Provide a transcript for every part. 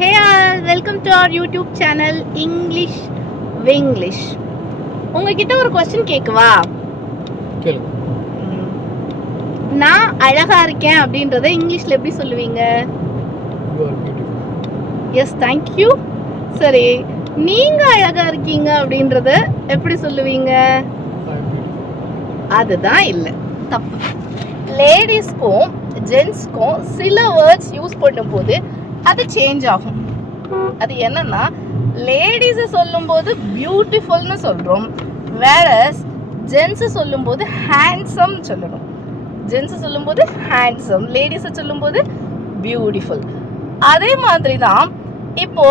Hey all, welcome to our YouTube channel English Winglish. உங்ககிட்ட ஒரு question கேட்கவா? கேளுங்க. நான் அழகா இருக்கேன் அப்படின்றத இங்கிலீஷ்ல எப்படி சொல்லுவீங்க? You are beautiful. Yes, thank you. சரி, நீங்க அழகா இருக்கீங்க அப்படின்றத எப்படி சொல்லுவீங்க? I am beautiful. அதுதான் இல்ல, தப்பு. லேடிஸ்க்கும் ஜென்ஸ்க்கும் சில வேர்ட்ஸ் யூஸ் பண்ணும்போது அது சேஞ்ச் ஆகும். அது என்னன்னா, லேடிஸை சொல்லும்போது பியூட்டிஃபுல்னு சொல்கிறோம், வேறஸ் ஜென்ஸை சொல்லும்போது ஹேண்ட்ஸம் சொல்லணும். ஜென்ஸை சொல்லும்போது ஹேண்ட்ஸம், லேடிஸை சொல்லும்போது பியூட்டிஃபுல். அதே மாதிரி தான் இப்போ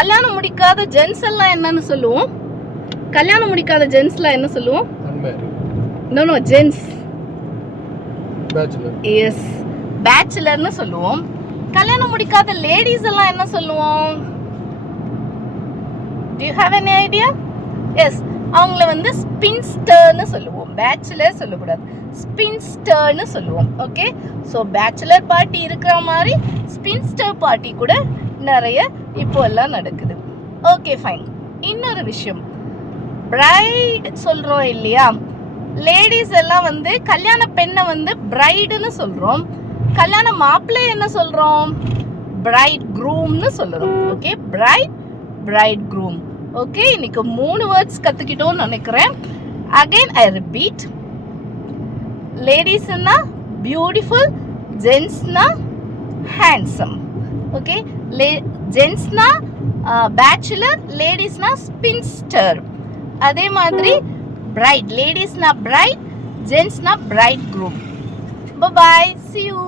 கல்யாணம் முடிக்காத ஜென்ஸ் எல்லாம் என்னன்னு சொல்லுவோம்? கல்யாணம் முடிக்காத ஜென்ஸ்லாம் என்ன சொல்லுவோம்? Unmarried. No gents. Bachelor. Yes, பேச்சுலர்னு சொல்லுவோம். கல்யாணம் முடிக்காத லேடிஸ் எல்லாம் என்ன சொல்லுவோம்? Do you have any idea? Yes, அவங்கள வந்து ஸ்பின்ஸ்டர்னு சொல்லுவோம். பேச்சுலர் சொல்லக்கூடாது, ஸ்பின்ஸ்டர்னு சொல்லுவோம். ஓகே, ஸோ பேச்சுலர் பார்ட்டி இருக்கிற மாதிரி ஸ்பின்ஸ்டர் பார்ட்டி கூட நிறைய இப்போ எல்லாம் நடக்குது. Okay fine. இன்னொரு விஷயம், பிரைட் சொல்கிறோம் இல்லையா? லேடிஸ் எல்லாம் வந்து கல்யாண பெண்ணை வந்து பிரைடுன்னு சொல்கிறோம், கல்யாண மாப்பிள்ளை என்ன சொல்கிறோம்? பிரைட் க்ரூம்னு சொல்கிறோம். Okay, bright groom. ஓகே, இன்னைக்கு 3 வேர்ட்ஸ் கற்றுக்கிட்டோன்னு நினைக்கிறேன். அகைன் ஐ ரிப்பீட், லேடிஸ்னா பியூட்டிஃபுல், ஜென்ஸ்னா ஹேண்ட்ஸம். ஓகே, ஜென்ஸ்னா பேச்சுலர், லேடிஸ்னா ஸ்பின்ஸ்டர். அதே மாதிரி பிரைட், லேடிஸ்னா பிரைட், ஜென்ஸ்னா bride groom. Bye bye, see you.